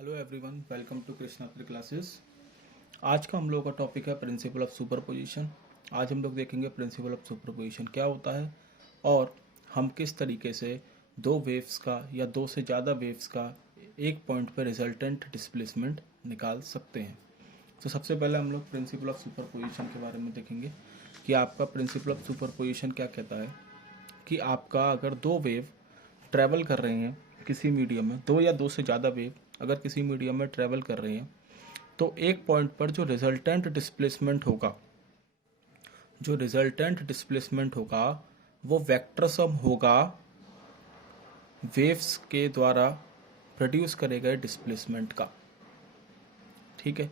Hello everyone, welcome to Krishnatri classes. आज का हम लोग का टॉपिक है प्रिंसिपल ऑफ सुपरपोजिशन। आज हम लोग देखेंगे प्रिंसिपल ऑफ सुपरपोजिशन क्या होता है और हम किस तरीके से दो वेव्स का या दो से ज़्यादा वेव्स का एक पॉइंट पर रिजल्टेंट डिस्प्लेसमेंट निकाल सकते हैं। तो सबसे पहले हम लोग प्रिंसिपल ऑफ सुपरपोजिशन के बारे में देखेंगे कि आपका प्रिंसिपल ऑफ सुपरपोजिशन क्या कहता है कि आपका अगर दो वेव ट्रैवल कर रहे हैं किसी मीडियम में, दो या दो से ज़्यादा वेव अगर किसी मीडियम में ट्रैवल कर रहे हैं तो एक पॉइंट पर जो रिजल्टेंट डिस्प्लेसमेंट होगा वो वेक्टर सम होगा वेव्स के द्वारा प्रोड्यूस करे गए डिस्प्लेसमेंट का। ठीक है,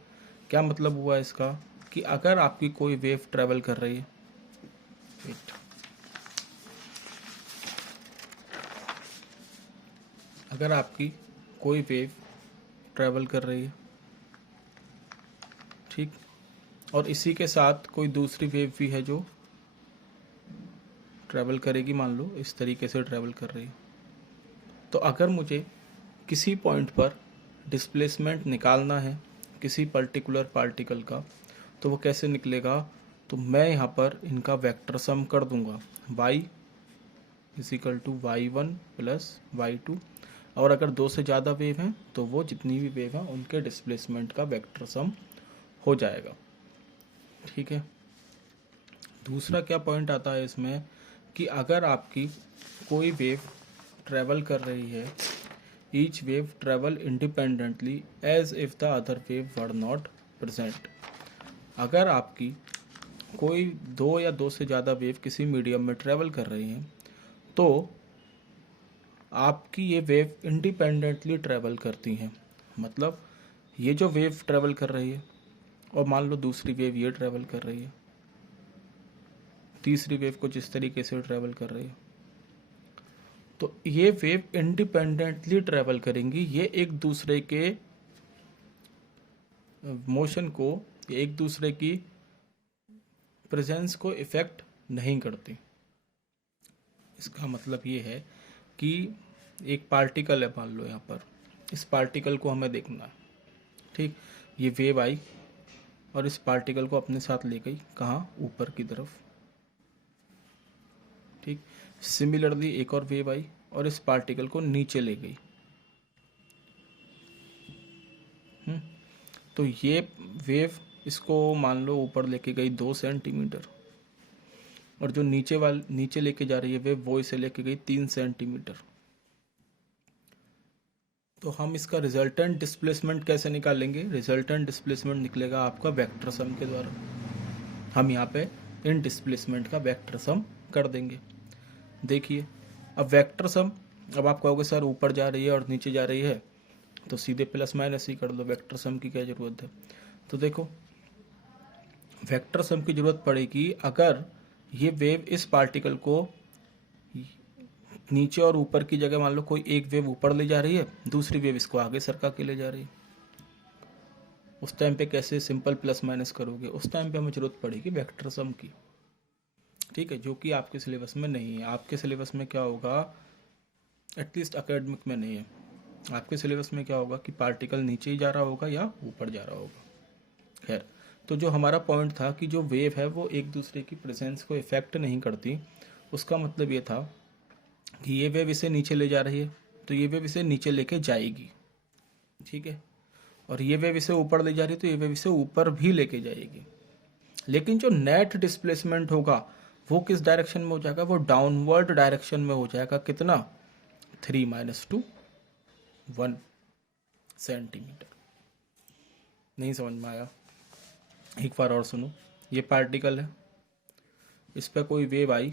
क्या मतलब हुआ इसका कि अगर आपकी कोई वेव ट्रैवल कर रही है, अगर आपकी कोई वेव ट्रैवल कर रही है, ठीक, और इसी के साथ कोई दूसरी वेव भी है जो ट्रैवल करेगी, मान लो इस तरीके से ट्रैवल कर रही है, तो अगर मुझे किसी पॉइंट पर डिस्प्लेसमेंट निकालना है किसी पर्टिकुलर पार्टिकल का, तो वो कैसे निकलेगा? तो मैं यहाँ पर इनका वेक्टर सम कर दूंगा, y is equal to y1 plus y2, और अगर दो से ज़्यादा वेव हैं तो वो जितनी भी वेव हैं उनके डिस्प्लेसमेंट का वेक्टर सम हो जाएगा। ठीक है, दूसरा क्या पॉइंट आता है इसमें कि अगर आपकी कोई वेव ट्रैवल कर रही है, each wave travel independently as if the other wave were not present. अगर आपकी कोई दो या दो से ज़्यादा वेव किसी मीडियम में ट्रैवल कर रही हैं तो आपकी ये वेव इंडिपेंडेंटली ट्रैवल करती हैं। मतलब ये जो वेव ट्रैवल कर रही है और मान लो दूसरी वेव ये ट्रैवल कर रही है, तीसरी वेव कुछ इस तरीके से ट्रैवल कर रही है, तो ये वेव इंडिपेंडेंटली ट्रैवल करेंगी। ये एक दूसरे के मोशन को, एक दूसरे की प्रेजेंस को इफेक्ट नहीं करती। इसका मतलब ये है कि एक पार्टिकल है, मान लो यहाँ पर, इस पार्टिकल को हमें देखना है, ठीक, ये वेव आई और इस पार्टिकल को अपने साथ ले गई, कहाँ? ऊपर की तरफ। ठीक, सिमिलरली एक और वेव आई और इस पार्टिकल को नीचे ले गई। तो ये वेव इसको मान लो ऊपर लेके गई 2 सेंटीमीटर, और जो नीचे लेके जा रही है वेव वो इसे लेके गई 3 सेंटीमीटर। तो हम इसका रिजल्टेंट डिस्प्लेसमेंट कैसे निकालेंगे? रिजल्टेंट डिस्प्लेसमेंट निकलेगा आपका वेक्टर सम के द्वारा। हम यहाँ पे इन डिस्प्लेसमेंट का वेक्टर सम कर देंगे। देखिए, अब वेक्टर सम, अब आप कहोगे सर ऊपर जा रही है और नीचे जा रही है तो सीधे प्लस माइनस ही कर लो, वेक्टर सम की क्या जरूरत है? तो देखो, वेक्टर सम की जरूरत पड़ेगी अगर ये वेव इस पार्टिकल को नीचे और ऊपर की जगह, मान लो कोई एक वेव ऊपर ले जा रही है, दूसरी वेव इसको आगे सरका के ले जा रही है। उस टाइम पे कैसे सिंपल प्लस माइनस करोगे? उस टाइम पे हमें जरूरत पड़ेगी वेक्टर सम की। ठीक है, जो कि आपके सिलेबस में नहीं है। आपके सिलेबस में क्या होगा, एटलीस्ट एकेडमिक में नहीं है, आपके सिलेबस में क्या होगा कि पार्टिकल नीचे ही जा रहा होगा या ऊपर जा रहा होगा। खैर, तो जो हमारा पॉइंट था कि जो वेव है वो एक दूसरे की प्रेजेंस को इफेक्ट नहीं करती, उसका मतलब ये था कि ये वेव इसे नीचे ले जा रही है तो ये वेव इसे नीचे लेके जाएगी, ठीक है, और ये वेव इसे ऊपर ले जा रही है तो ये वेव इसे ऊपर भी लेके जाएगी। लेकिन जो नेट डिस्प्लेसमेंट होगा वो किस डायरेक्शन में हो जाएगा? वो डाउनवर्ड डायरेक्शन में हो जाएगा। कितना? 3 - 1 सेंटीमीटर। नहीं समझ में आया? एक बार और सुनो। ये पार्टिकल है, इस पर कोई वेव आई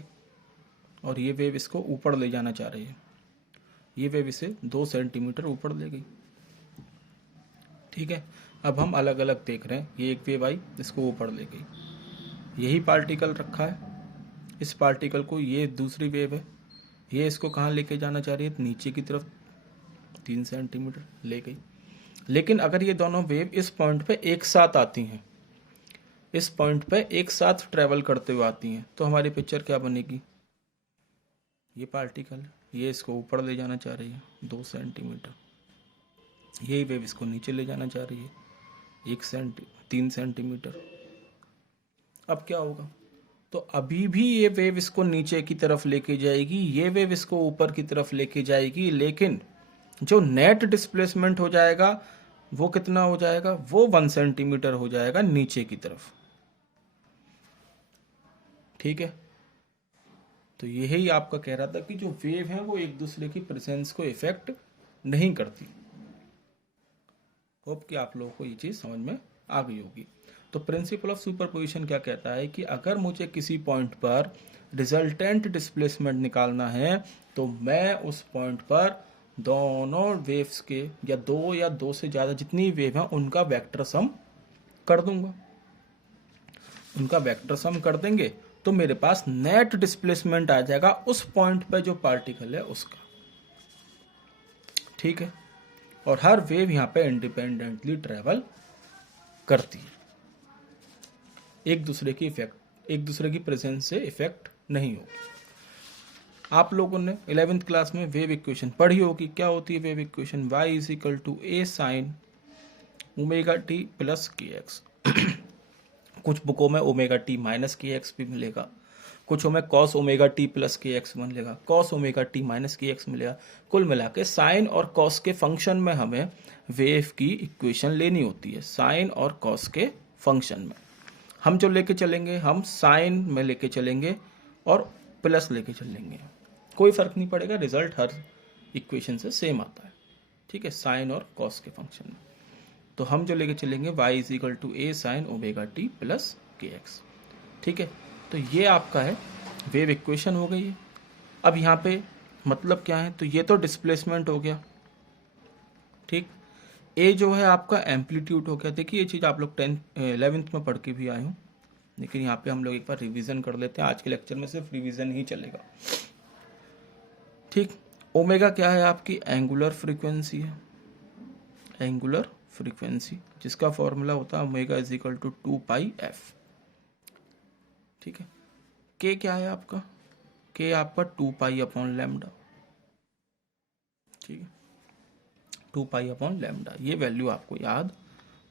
और ये वेव इसको ऊपर ले जाना चाह रही है, ये वेव इसे 2 सेंटीमीटर ऊपर ले गई। ठीक है, अब हम अलग अलग देख रहे हैं। ये एक वेव आई, इसको ऊपर ले गई, यही पार्टिकल रखा है, इस पार्टिकल को, ये दूसरी वेव है, ये इसको कहाँ लेके जाना चाह रही है? नीचे की तरफ, 3 सेंटीमीटर ले गई। लेकिन अगर ये दोनों वेव इस पॉइंट पे एक साथ आती हैं, इस पॉइंट पे एक साथ ट्रेवल करते हुए आती हैं, तो हमारी पिक्चर क्या बनेगी? ये पार्टिकल, ये इसको ऊपर ले जाना चाह रही है 2 सेंटीमीटर, यही वेव इसको नीचे ले जाना चाह रही है 3 सेंटीमीटर। अब क्या होगा, तो अभी भी ये वेव इसको नीचे की तरफ लेके जाएगी, ये वेव इसको ऊपर की तरफ लेके जाएगी, लेकिन जो नेट डिस्प्लेसमेंट हो जाएगा वो कितना हो जाएगा, वो 1 सेंटीमीटर हो जाएगा नीचे की तरफ। ठीक है, तो यही आपका कह रहा था कि जो वेव है वो एक दूसरे की प्रेजेंस को इफेक्ट नहीं करती। होप कि आप लोगों को ये चीज समझ में आ गई होगी। तो प्रिंसिपल ऑफ सुपरपोजिशन क्या कहता है कि अगर मुझे किसी पॉइंट पर रिजल्टेंट डिस्प्लेसमेंट निकालना है तो मैं उस पॉइंट पर दोनों वेव्स के या दो से ज़्यादा जितनी वेव हैं उनका वेक्टर सम कर दूंगा। उनका वेक्टर सम कर देंगे तो मेरे पास नेट डिस्प्लेसमेंट आ जाएगा उस पॉइंट पर जो पार्टिकल है उसका। ठीक है, और हर वेव यहाँ पे इंडिपेंडेंटली ट्रेवल करती है, एक दूसरे की प्रेजेंस से इफेक्ट नहीं होगी। आप लोगों ने 11th क्लास में वेव इक्वेशन पढ़ी होगी। क्या होती है wave equation, y = a sin ω_t + kx। कुछ बुकों में ω_t - kx भी मिलेगा, कुछ में cos ω_t + kx मिलेगा, cos ω_t - kx मिलेगा। कुल मिला के साइन और कॉस के फंक्शन में हमें वेव की इक्वेशन लेनी होती है। साइन और कॉस के फंक्शन में हम जो लेके चलेंगे, हम साइन में लेके चलेंगे और प्लस लेके चलेंगे, कोई फर्क नहीं पड़ेगा, रिजल्ट हर इक्वेशन से सेम आता है। ठीक है, साइन और कॉस के फंक्शन में तो हम जो लेके चलेंगे y = a sin ω_t + kx। ठीक है, तो ये आपका है वेव इक्वेशन हो गई है। अब यहाँ पे मतलब क्या है, तो ये तो डिस्प्लेसमेंट हो गया। ठीक, ए जो है आपका एम्पलीट्यूड हो गया। देखिए ये चीज़ आप लोग 11th में पढ़ के भी आए हूँ, लेकिन यहाँ पे हम लोग एक बार रिवीजन कर लेते हैं। आज के लेक्चर में सिर्फ रिवीजन ही चलेगा। ठीक, ओमेगा क्या है, आपकी एंगुलर फ्रीक्वेंसी है, एंगुलर फ्रीक्वेंसी, जिसका फॉर्मूला होता है ओमेगा = 2πf। ठीक है, के क्या है आपका, के आपका 2π/λ। ठीक है, 2π/λ, ये वैल्यू आपको याद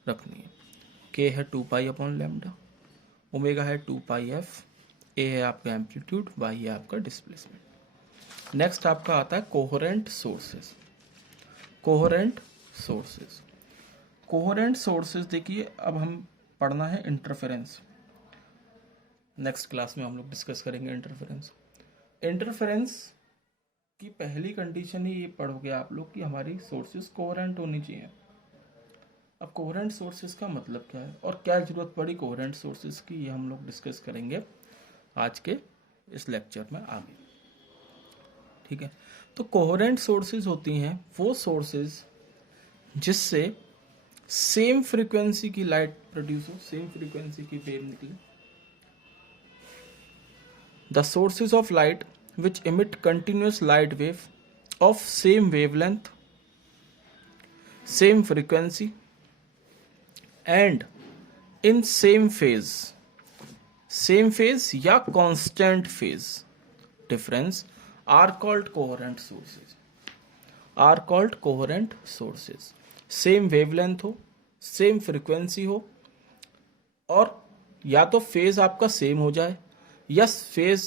रखनी है। के है 2π/λ, ओमेगा है 2πf, ए है आपका एम्पलीट्यूड, वाई है आपका डिस्प्लेसमेंट। नेक्स्ट आपका आता है coherent sources. Coherent sources, coherent sources देखिए अब हम पढ़ना है इंटरफेरेंस। नेक्स्ट क्लास में हम लोग डिस्कस करेंगे इंटरफेरेंस। इंटरफेरेंस की पहली कंडीशन ही ये पढ़ोगे आप लोग कि हमारी सोर्सेज कोहेरेंट होनी चाहिए। अब कोहेरेंट सोर्सेज का मतलब क्या है और क्या जरूरत पड़ी कोहेरेंट सोर्सेज की, ये हम लोग डिस्कस करेंगे आज के इस लेक्चर में आगे। ठीक है, तो कोहेरेंट सोर्सेज होती हैं वो सोर्सेज जिससे सेम फ्रीक्वेंसी की लाइट प्रोड्यूस हो, सेम फ्रीक्वेंसी की वेव निकले। The sources of light which emit continuous light wave of same wavelength, same frequency and in same phase या constant phase difference are called coherent sources, are called coherent sources। same wavelength हो, same frequency हो और या तो phase आपका same हो जाए या फेज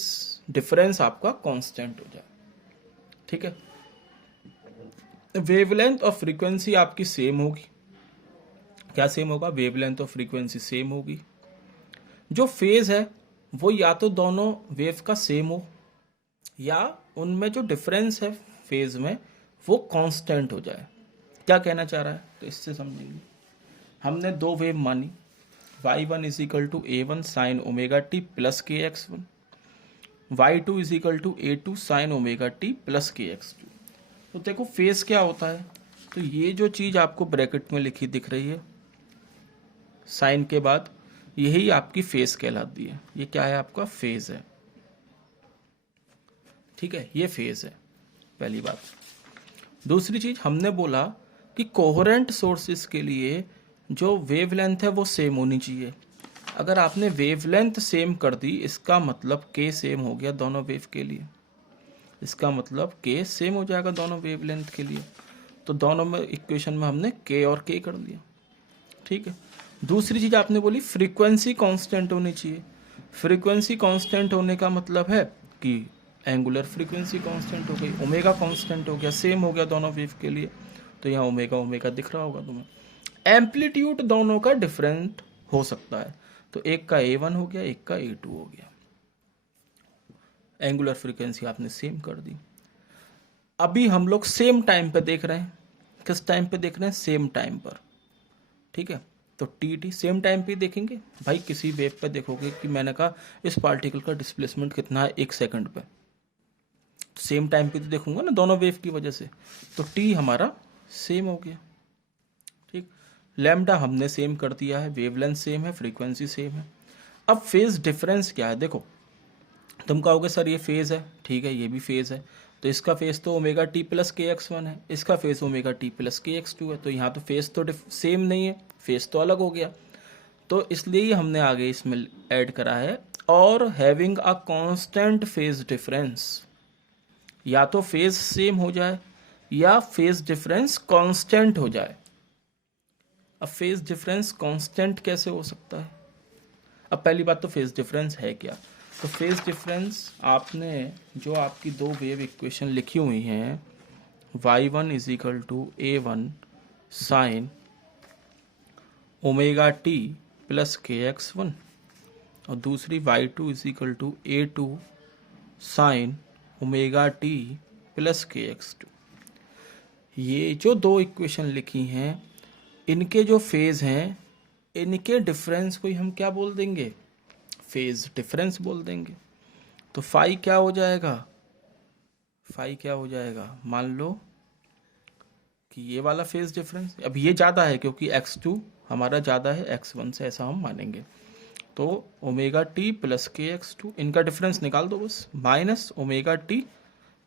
डिफरेंस आपका कांस्टेंट हो जाए। ठीक है, वेवलेंथ और फ्रीक्वेंसी आपकी सेम होगी। क्या सेम होगा, वेवलेंथ और फ्रीक्वेंसी सेम होगी। जो फेज है वो या तो दोनों वेव का सेम हो या उनमें जो डिफरेंस है फेज में वो कांस्टेंट हो जाए। क्या कहना चाह रहा है, तो इससे समझेंगे। हमने दो वेव मानी, y1 = a1 sin ω_t + kx1, y2 = a2 sin ω_t + kx2। तो देखो फेज क्या होता है, तो ये जो चीज आपको ब्रैकेट में लिखी दिख रही है साइन के बाद, यही आपकी फेज कहलाती है। ये क्या है, आपका फेज है। ठीक है, ये फेज है पहली बात। दूसरी चीज हमने बोला कि कोहेरेंट सोर्सेस के लिए जो वेवलेंथ है वो सेम होनी चाहिए। अगर आपने वेवलेंथ सेम कर दी, इसका मतलब के सेम हो गया दोनों वेव के लिए, इसका मतलब के सेम हो जाएगा दोनों वेवलेंथ के लिए। तो दोनों में इक्वेशन में हमने के और के कर दिया। ठीक है, दूसरी चीज आपने बोली फ्रीक्वेंसी कांस्टेंट होनी चाहिए। फ्रीक्वेंसी कांस्टेंट होने का मतलब है कि एंगुलर फ्रीक्वेंसी कांस्टेंट हो गई, ओमेगा कांस्टेंट हो गया, सेम हो गया दोनों वेव के लिए। तो यहाँ ओमेगा ओमेगा दिख रहा होगा तुम्हें। एम्पलीट्यूड दोनों का डिफरेंट हो सकता है, तो एक का A1 हो गया, एक का A2 हो गया। एंगुलर फ्रीक्वेंसी आपने सेम कर दी। अभी हम लोग सेम टाइम पे देख रहे हैं। किस टाइम पे देख रहे हैं? सेम टाइम पर। ठीक है, तो टी सेम टाइम पे देखेंगे भाई। किसी वेव पे देखोगे कि मैंने कहा इस पार्टिकल का डिस्प्लेसमेंट कितना है 1 सेकंड पे, तो सेम टाइम पे तो देखूंगा ना दोनों वेव की वजह से। तो टी हमारा सेम हो गया। ठीक, लैम्डा हमने सेम कर दिया है, वेवलेंथ सेम है, फ्रीक्वेंसी सेम है। अब फेज डिफरेंस क्या है? देखो, तुम कहोगे सर ये फेज है, ठीक है ये भी फेज है, तो इसका फेज तो omega t plus k x one है, इसका phase omega t plus k x to है, तो यहाँ तो फेज तो सेम नहीं है, फेज तो अलग हो गया। तो इसलिए ही हमने आगे इसमें ऐड करा है और having a constant phase difference. या तो फेज सेम हो जाए या फेज डिफरेंस कांस्टेंट हो जाए। अब फेज डिफरेंस कांस्टेंट कैसे हो सकता है? अब पहली बात तो फेज डिफरेंस है क्या? तो फेज डिफरेंस आपने जो आपकी दो वेव इक्वेशन लिखी हुई हैं, y1 is equal to A1 sine omega t plus k x one, और दूसरी y2 is equal to A2 sine omega t plus k x two. ये जो दो इक्वेशन लिखी हैं, इनके जो फेज हैं, इनके डिफरेंस को ही हम क्या बोल देंगे? फेज डिफरेंस बोल देंगे। तो फाई क्या हो जाएगा? फाई क्या हो जाएगा? मान लो कि ये वाला फेज डिफरेंस, अब ये ज़्यादा है क्योंकि x2 हमारा ज़्यादा है x1 से, ऐसा हम मानेंगे। तो omega t plus k x to, इनका डिफरेंस निकाल दो बस, minus omega t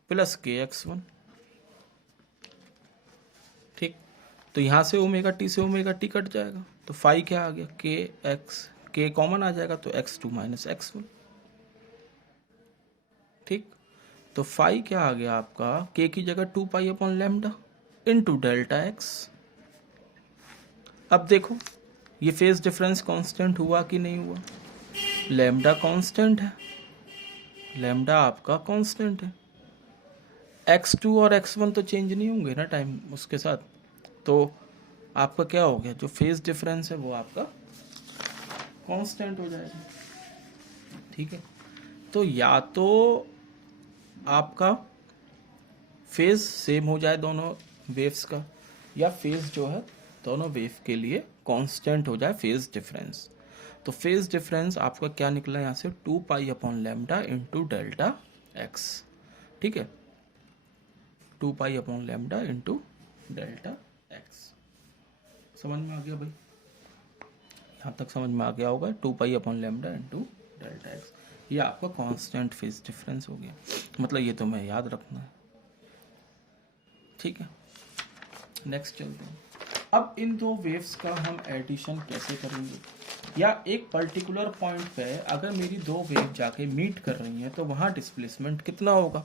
plus k x one. ठीक, तो यहाँ से ओमेगा टी से ओमेगा टी कट जाएगा, तो फाई क्या आ गया? के एक्स, के कॉमन आ जाएगा, तो x2 माइनस x1। ठीक, तो फाई क्या आ गया आपका? के की जगह 2 pi upon lambda into delta x. अब देखो ये फेज डिफरेंस कांस्टेंट हुआ कि नहीं हुआ? लैम्डा कांस्टेंट है, लैम्डा आपका कांस्टेंट है। x2 और x1 तो चेंज नहीं होंगे ना टाइम उसके साथ, तो आपका क्या हो गया? जो फेज डिफरेंस है वो आपका कांस्टेंट हो जाएगा। ठीक है, तो या तो आपका फेज सेम हो जाए दोनों वेव्स का, या फेज जो है दोनों वेव के लिए कांस्टेंट हो जाए फेज डिफरेंस। तो फेज डिफरेंस आपका क्या निकला यहाँ से? 2 pi upon lambda into delta x. ठीक है, 2 pi upon lambda into delta x. समझ में आ गया भाई? यहाँ तक समझ में आ गया होगा। 2 pi upon lambda into delta x, ये आपका कांस्टेंट फेज डिफरेंस हो गया। मतलब ये तो मैं याद रखना है। ठीक है, नेक्स्ट चलते हैं। अब इन दो वेव्स का हम एडिशन कैसे करेंगे? या एक पर्टिकुलर पॉइंट पे अगर मेरी दो वेव जाके मीट कर रही हैं तो वहाँ डिस्प्लेसमेंट कितना होगा?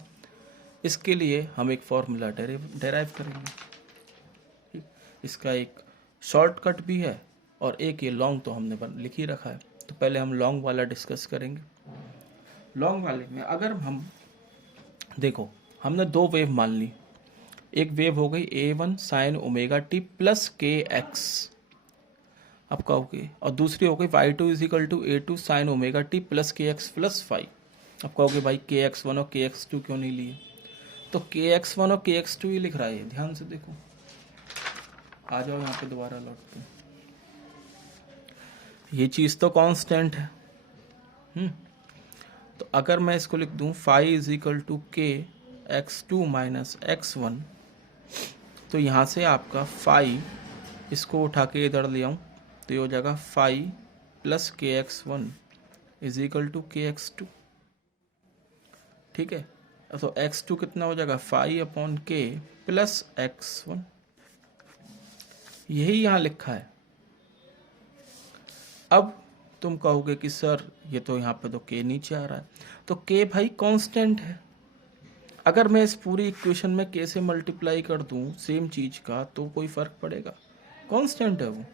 इसके लिए हम एक फॉर्मूला डेराइव करेंगे। इसका एक शॉर्टकट भी है और एक ये लॉन्ग तो हमने लिख ही रखा है। तो पहले हम लॉन्ग वाला डिस्कस करेंगे। लॉन्ग वाले में अगर हम देखो, हमने दो वेव मान ली। एक वेव हो गई A1 sine omega t plus k x, अब कहोगे, और दूसरी हो गई y2 is equal to A2 sine omega t plus k x plus five. अब कहोगे भाई के x1 और के x2 क्यों नहीं लिए? तो के x1 और के x2 ही लिख रहा है, ध्यान से देखो। आ जाओ यहाँ पे दोबारा लौटते हैं। ये चीज़ तो कांस्टेंट है। तो अगर मैं इसको लिख दूं फाई इज इक्वल टू के x2 माइनस x1, तो यहाँ से आपका फाई, इसको उठा के इधर ले आऊँ तो ये हो जाएगा फाई प्लस के x1 इज इक्वल टू के x2। ठीक है, तो x2 कितना हो जाएगा? फाई अपॉन के प्लस x1। यही यहाँ लिखा है। अब तुम कहोगे कि सर ये तो यहाँ पे तो k नीचे आ रहा है, तो k भाई कांस्टेंट है। अगर मैं इस पूरी इक्वेशन में k से मल्टीप्लाई कर दूं सेम चीज का तो कोई फर्क पड़ेगा, कांस्टेंट है वो।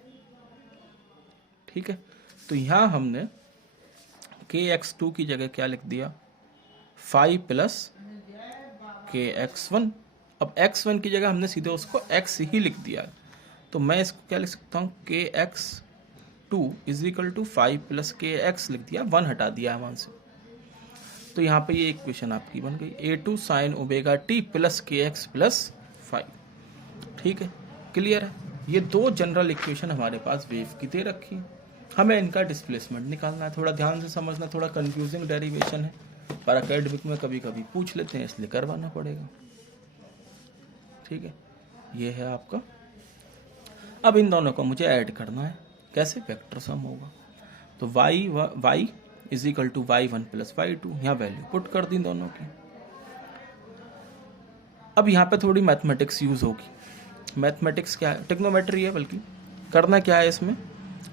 ठीक है, तो यहां हमने kx2 की जगह क्या लिख दिया, 5 प्लस kx1। अब x1 की जगह हमने सीधे उसको x ही लिख दिया, तो मैं इसको क्या लिख सकता हूँ, kx2 is equal to 5 plus kx लिख दिया, 1 हटा दिया मान से। तो यहाँ पे ये इक्वेशन आपकी बन गई a2 sine omega t plus kx plus 5। ठीक है, क्लियर है। ये दो जनरल इक्वेशन हमारे पास वेव की दे रखी है, हमें इनका डिस्प्लेसमेंट निकालना है। थोड़ा ध्यान से समझना, थोड़ा कंफ्यूजिंग डेरिवेशन है, पर अकेडमिक में कभी कभी पूछ लेते हैं, इसलिए करवाना पड़ेगा। ठीक है, ये है आपका। अब इन दोनों को मुझे ऐड करना है, कैसे, वेक्टर सम होगा। तो y is equal to y1 plus y2, यहाँ वैल्यू पुट कर दी दोनों की। अब यहाँ पे थोड़ी मैथमेटिक्स यूज होगी। मैथमेटिक्स क्या है, टेक्नोमेट्री है, बल्कि करना क्या है इसमें,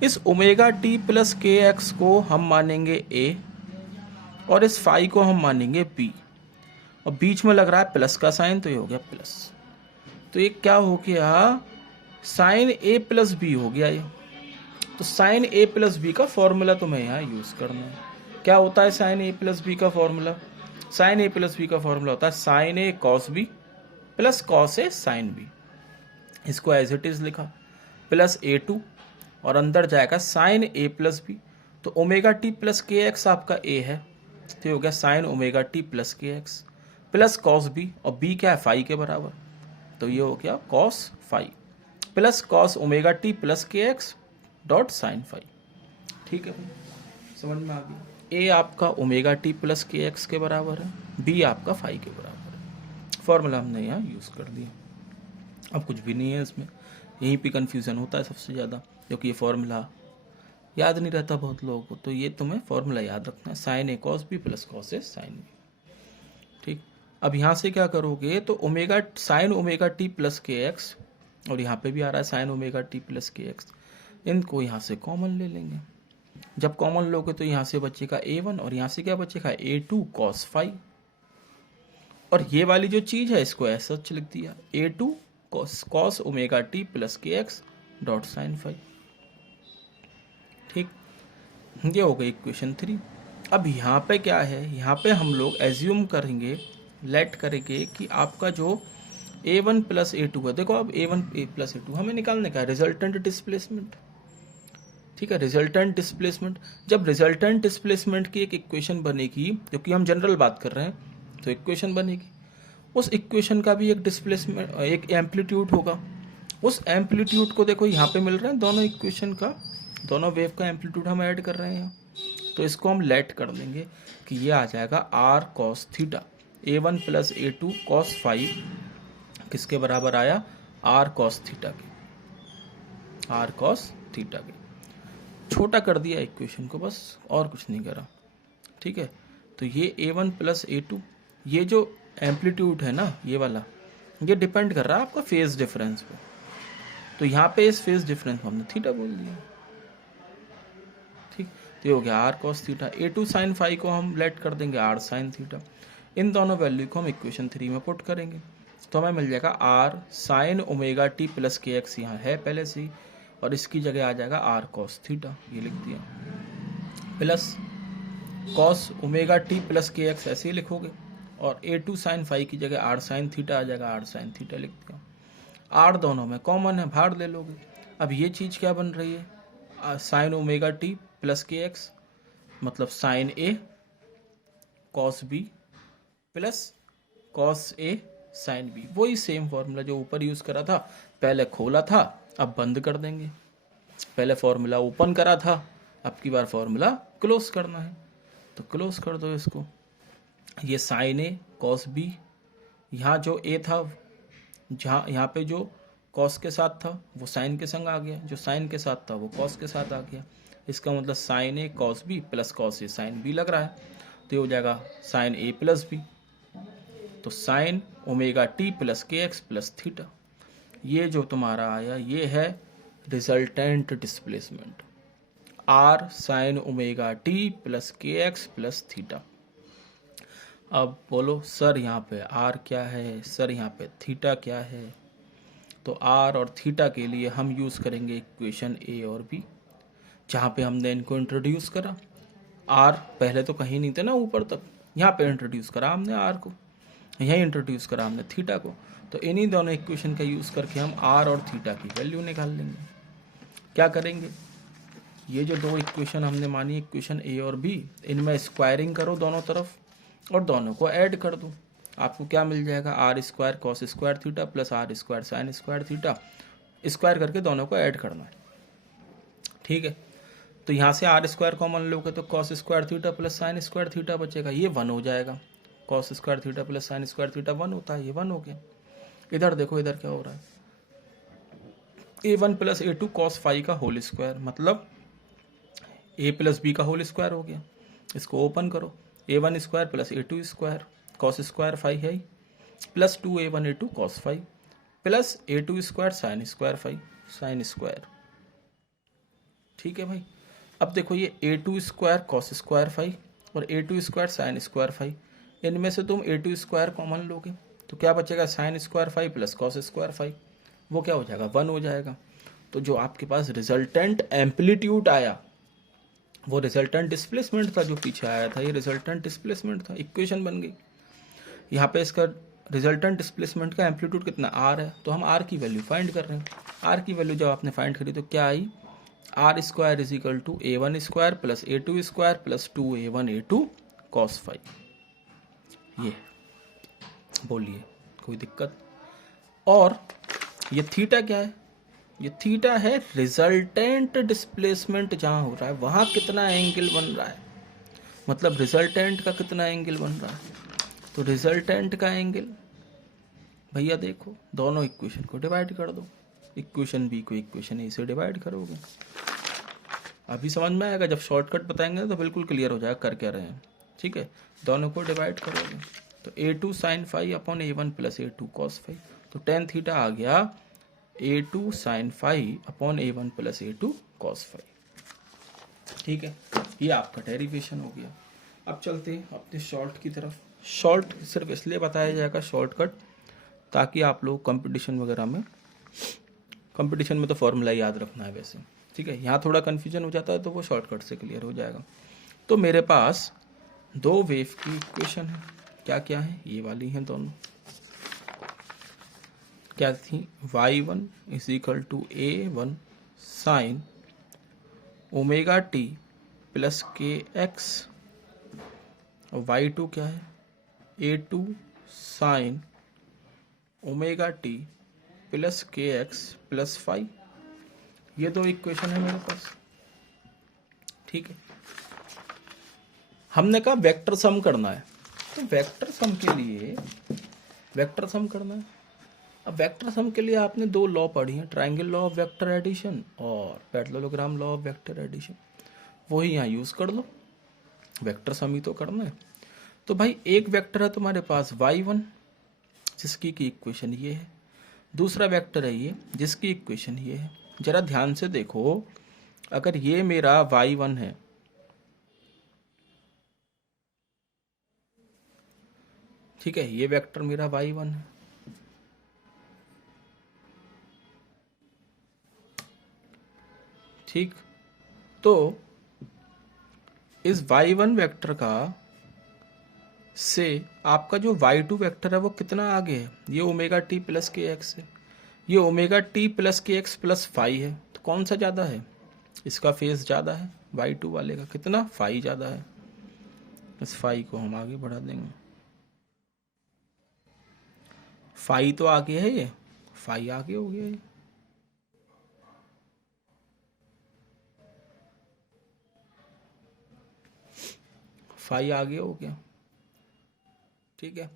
इस omega t plus k x को हम मानेंगे a और इस फाई को हम मानेंगे b, और बीच में लग रहा है प्लस का साइन, तो ये हो गया प्लस। तो ये क्या हो गया, साइन a प्लस बी हो गया ये। तो साइन a प्लस बी का फॉर्मूला तुम्हें यहाँ यूज करना है। क्या होता है साइन a प्लस बी का formula, sine a plus B का फॉर्मूला होता है sine a cos b plus cos a sine b. इसको एज इट इज लिखा, प्लस a2 और अंदर जाएगा साइन a प्लस बी। तो omega t plus k x आपका a है, तो ये हो गया sine omega t plus k x plus cos B, और b क्या है, फाई के बराबर, तो ये हो गया cos phi plus cos omega t plus k x dot sine phi. ठीक है भाई, समझ में आ गया। a आपका omega t plus k x के बराबर है, b आपका फाई के बराबर है। फॉर्मूला हमने यहाँ यूज कर दिया। अब कुछ भी नहीं है इसमें, यहीं पे कंफ्यूजन होता है सबसे ज़्यादा, क्योंकि ये फॉर्मूला याद नहीं रहता बहुत लोगों को। तो ये तुम्हें फॉर्मूला याद रखना है, sign a cos b plus cos a sine B. ठीक, अब यहाँ से क्या करोगे, तो omega sine omega t plus k x, और यहाँ पे भी आ रहा है sign omega t plus k x, इनको यहाँ से कॉमन ले लेंगे। जब कॉमन लोगे तो यहाँ से बचेगा a1 और यहाँ से क्या बचेगा a2 cos फाई, और ये वाली जो चीज है इसको ऐसा लिख दिया a2 cos omega t plus k x dot sine phi. ठीक, ये हो गई इक्वेशन 3। अब यहाँ पे क्या है, यहाँ पे हम लोग एज्यूम करेंगे, लेट करेंगे कि आपका जो a1 प्लस a2 है, देखो अब a1 प्लस a2 हमें निकालने का है रिजल्टेंट डिस्प्लेसमेंट। ठीक है, रिजल्टेंट डिस्प्लेसमेंट, जब रिजल्टेंट डिस्प्लेसमेंट की एक इक्वेशन बनेगी, क्योंकि हम जनरल बात कर रहे हैं, तो इक्वेशन बनेगी, उस इक्वेशन का भी एक डिस्प्लेसमेंट, एक एम्पलीट्यूड होगा। उस एम्पलीट्यूड को देखो यहाँ पे मिल रहा है, दोनों इक्वेशन का, दोनों वेव का एम्पलीट्यूड हम ऐड कर रहे हैं, तो इसको हम लेट कर देंगे कि ये आ जाएगा R cos theta, a1 plus a2 cos five किसके बराबर आया, आर कॉस थीटा के, आर कॉस थीटा के। छोटा कर दिया इक्वेशन को बस, और कुछ नहीं करा। ठीक है, तो ये a1 प्लस a2, ये जो एम्पलीट्यूड है ना ये वाला, ये डिपेंड कर रहा है आपका फेज डिफरेंस पे, तो यहाँ पे इस फेज डिफरेंस को हमने थीटा बोल दिया। ठीक, तो ये हो गया R cos theta, a2 sine phi को हम लेट कर देंगे आर साइन थीटा। इन दोनों वैल्यू को हम इक्वेशन 3 में पुट करेंगे, तो हमें मिल जाएगा R sine omega t plus k x, यहाँ है पहले से ही, और इसकी जगह आ जाएगा आर कॉस थीटा, ये लिख दिया, plus cos omega t plus k x ऐसे ही लिखोगे, और a2 साइन फाई की जगह आर साइन थीटा आ जाएगा, आर साइन थीटा लिख दिया। आर दोनों में कॉमन है, बाहर ले लोगे। अब ये चीज़ क्या बन रही है, sign omega t plus k x मतलब sine a cos b plus cos a sine B, वही सेम फॉर्मूला जो ऊपर यूज करा था, पहले खोला था अब बंद कर देंगे। पहले फॉर्मूला ओपन करा था, अब की बार फॉर्मूला क्लोज करना है, तो क्लोज कर दो इसको। ये साइन ए कॉस बी, यहाँ जो ए था, जहाँ यहाँ पे जो कॉस के साथ था वो साइन के संग आ गया, जो साइन के साथ था वो कॉस के साथ आ गया। इसका मतलब sine a cos b plus cos a sine b लग रहा है, तो ये हो जाएगा साइन ए प्लस बी, तो sine omega t plus k x plus theta. ये जो तुम्हारा आया ये है resultant displacement, R sine omega t plus k x plus theta. अब बोलो सर यहाँ पे आर क्या है, सर यहाँ पे थीटा क्या है। तो आर और थीटा के लिए हम यूज़ करेंगे इक्वेशन ए और बी, जहाँ पे हमने इनको इंट्रोड्यूस करा। आर पहले तो कहीं नहीं थे ना ऊपर तक, यहाँ पे इंट्रोड्यूस करा हमने आर को, यहीं इंट्रोड्यूस करा हमने थीटा को। तो इन्हीं दोनों इक्वेशन का यूज़ करके हम आर और थीटा की वैल्यू निकाल लेंगे। क्या करेंगे, ये जो दो इक्वेशन हमने मानी इक्वेशन ए और बी, इनमें स्क्वायरिंग करो दोनों तरफ और दोनों को ऐड कर दो। आपको क्या मिल जाएगा, R square cos square theta plus R square sine square theta, square करके दोनों को ऐड करना है। ठीक है, तो यहाँ से आर स्क्वायर कॉमन लोगे तो cos square theta plus sign square theta बचेगा, ये 1 हो जाएगा। Cos square theta plus sign square theta 1 होता है, ये 1 हो गया। इधर देखो, इधर क्या हो रहा है, a1 plus a2 cos phi का होल स्क्वायर, मतलब a प्लस बी का होल स्क्वायर हो गया। इसको ओपन करो, a1 square plus a2 square cos square phi है plus 2a1 a2 cos phi plus a2 square sine square. ठीक है भाई, अब देखो ये a2 square cos square phi और a2 square sine square phi, इनमें से तुम a2 स्क्वायर कॉमन लोगे तो क्या बचेगा, sine square phi plus cos square phi, वो क्या हो जाएगा, 1 हो जाएगा। तो जो आपके पास रिजल्टेंट एम्पलीट्यूड आया वो रिजल्टेंट डिस्प्लेसमेंट था, जो पीछे आया था ये रिजल्टेंट डिस्प्लेसमेंट था, इक्वेशन बन गई। यहाँ पे इसका रिजल्टेंट डिस्प्लेसमेंट का एम्पलीट्यूड कितना, आर है, तो हम आर की वैल्यू फाइंड कर रहे हैं। आर की वैल्यू जब आपने फाइंड करी तो क्या आई, R square is equal to a1 square plus a2 square plus 2a1 a2 cos phi. ये बोलिए कोई दिक्कत। और ये थीटा क्या है, ये थीटा है रिजल्टेंट डिस्प्लेसमेंट, जहाँ हो रहा है वहाँ कितना एंगल बन रहा है, मतलब रिजल्टेंट का कितना एंगल बन रहा है। तो रिजल्टेंट का एंगल भैया देखो, दोनों इक्वेशन को डिवाइड कर दो, इक्वेशन बी को इक्वेशन ए से डिवाइड करोगे, अभी समझ में आएगा। जब शॉर्टकट बताएंगे तो बिल्कुल क्लियर हो जाएगा कर क्या रहे हैं। ठीक है, दोनों को डिवाइड करोगे तो a2 sine phi upon a1 plus a2 cos phi, तो टेन थीटा आ गया a2 sine phi upon a1 plus a2 cos phi. ठीक है, ये आपका डेरिवेशन हो गया। अब चलते हैं अपने शॉर्ट की तरफ। शॉर्ट सिर्फ इसलिए बताया जाएगा शॉर्टकट, ताकि आप लोग कंपटीशन वगैरह में, कंपटीशन में तो फॉर्मूला याद रखना है वैसे। ठीक है, यहाँ थोड़ा कन्फ्यूजन हो जाता है तो वो शॉर्टकट से क्लियर हो जाएगा। तो मेरे पास दो वेव की इक्वेशन है, क्या क्या है, ये वाली हैं दोनों। क्या थी, y1 is equal to a1 sine omega t plus k x, और y2 क्या है, a2 sine omega t plus k x plus phi. ये दो इक्वेशन है मेरे पास। ठीक है, हमने कहा वेक्टर सम करना है, तो वेक्टर सम के लिए वेक्टर सम करना है। अब वेक्टर सम के लिए आपने दो लॉ पढ़ी हैं, triangle law of vector addition और parallelogram law of vector addition, वही यहाँ यूज कर लो, वेक्टर सम ही तो करना है। तो भाई एक वेक्टर है तुम्हारे पास y1 जिसकी की इक्वेशन ये है, दूसरा वेक्टर है ये जिसकी इक्वेशन ये है। जरा ध्यान से देखो, अगर ये मेरा y1 है, ठीक है, ये वेक्टर मेरा y1 है, ठीक, तो इस y1 वेक्टर का से आपका जो y2 वेक्टर है वो कितना आगे है, ये omega t plus k x है, ये omega t plus k x plus phi है, तो कौन सा ज़्यादा है, इसका फेस ज़्यादा है, y2 वाले का कितना, फाई ज़्यादा है। इस फाई को हम आगे बढ़ा देंगे, फाई तो आगे है, ये फाई आगे हो गया ये। फाई आगे हो गया। ठीक है,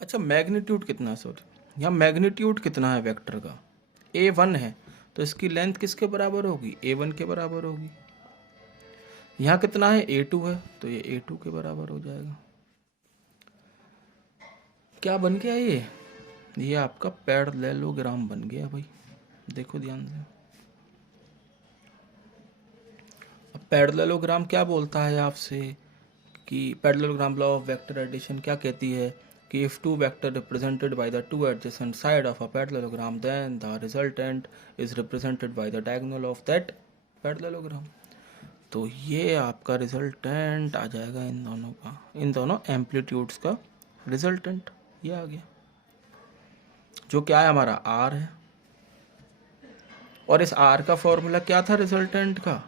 अच्छा मैग्नीट्यूड कितना है, सॉरी यहाँ मैग्नीट्यूड कितना है वेक्टर का, a1 है, तो इसकी लेंथ किसके बराबर होगी, a1 के बराबर होगी। यहाँ कितना है, a2 है, तो ये a2 के बराबर हो जाएगा। क्या बन गया ये आपका पैरेललोग्राम बन गया भाई, देखो ध्यान से। अब पैरेललोग्राम क्या बोलता है आपसे, कि parallelogram law of vector addition क्या कहती है कि if two vector represented by the two adjacent side of a parallelogram then the resultant is represented by the diagonal of that parallelogram. तो ये आपका रिजल्टेंट आ जाएगा इन दोनों का, इन दोनों एम्पलीट्यूड्स का रिजल्टेंट ये आ गया, जो क्या है हमारा आर है। और इस आर का फॉर्मूला क्या था रिजल्टेंट का,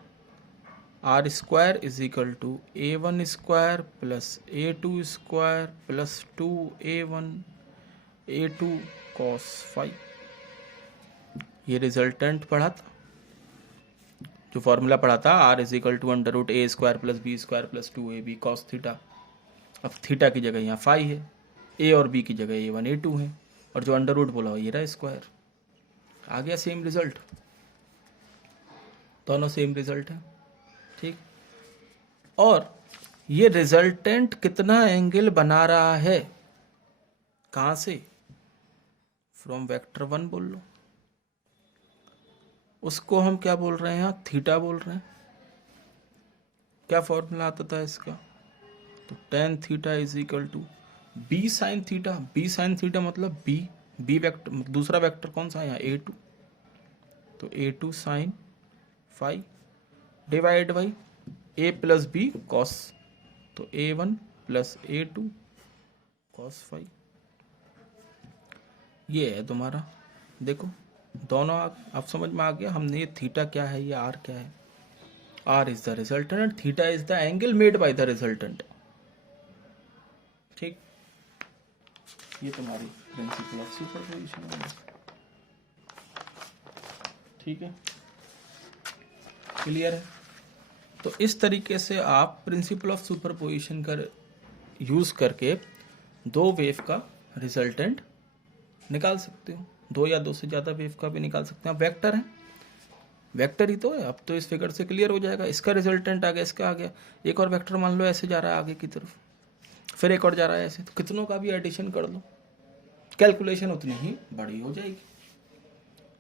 R square is equal to a one square plus a two square plus 2a1 a2 cos five. ये रिजल्टेंट पढ़ा था, जो फॉर्मूला पढ़ा था R is equal to under root a square plus b square plus 2ab cos theta. अब theta की जगह यहाँ फाइव है, ए और बी की जगह a1 a2 है, और जो अंडर रूट बोला ये रहा स्क्वायर। आ गया सेम रिजल्ट, दोनों सेम रिजल्ट है, ठीक। और ये रिजल्टेंट कितना एंगल बना रहा है, कहां से, फ्रॉम वेक्टर वन बोल लो, उसको हम क्या बोल रहे हैं यहाँ, थीटा बोल रहे हैं। क्या फॉर्मूला आता था इसका, तो tan theta is equal to b sine theta. B sine theta मतलब बी वेक्टर, दूसरा वेक्टर कौन सा है यहाँ a2, तो a2 sine five divide by a plus b cos, तो a1 plus a2 cos five. ये है तुम्हारा, देखो दोनों आप समझ में आ गया। हमने ये थीटा क्या है, ये आर क्या है, R is the resultant and theta is the angle made by the resultant, ठीक। ये तुम्हारी प्रिंसिपल ऑफ सुपरपोजिशन है, ठीक है, क्लियर है। तो इस तरीके से आप प्रिंसिपल ऑफ सुपरपोजिशन का यूज करके दो वेव का रिजल्टेंट निकाल सकते हो, दो या दो से ज्यादा वेव का भी निकाल सकते हैं। आप वेक्टर है, वेक्टर ही तो है, अब तो इस फिगर से क्लियर हो जाएगा। इसका रिजल्टेंट आ गया, इसका आ गया, एक और वेक्टर मान लो ऐसे जा रहा है आगे की तरफ, फिर एक और जा रहा है ऐसे, तो कितनों का भी एडिशन कर लो, कैलकुलेशन उतनी ही बड़ी हो जाएगी,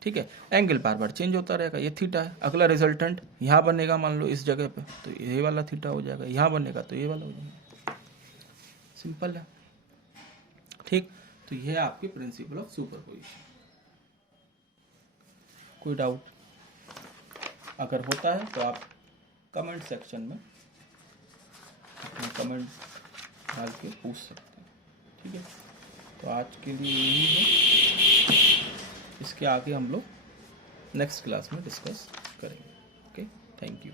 ठीक है। एंगल बार बार चेंज होता रहेगा, ये थीटा है, अगला रिजल्टेंट यहाँ बनेगा मान लो इस जगह पे, तो ये वाला थीटा हो जाएगा, यहाँ बनेगा तो ये वाला हो जाएगा, सिंपल है, ठीक। तो ये है आपकी प्रिंसिपल ऑफ सुपरपोजिशन। कोई डाउट अगर होता है तो आप कमेंट सेक्शन में अपना कमेंट डाल के पूछ सकते हैं, ठीक है। तो आज के लिए यही है, इसके आगे हम लोग नेक्स्ट क्लास में डिस्कस करेंगे। Okay, thank you.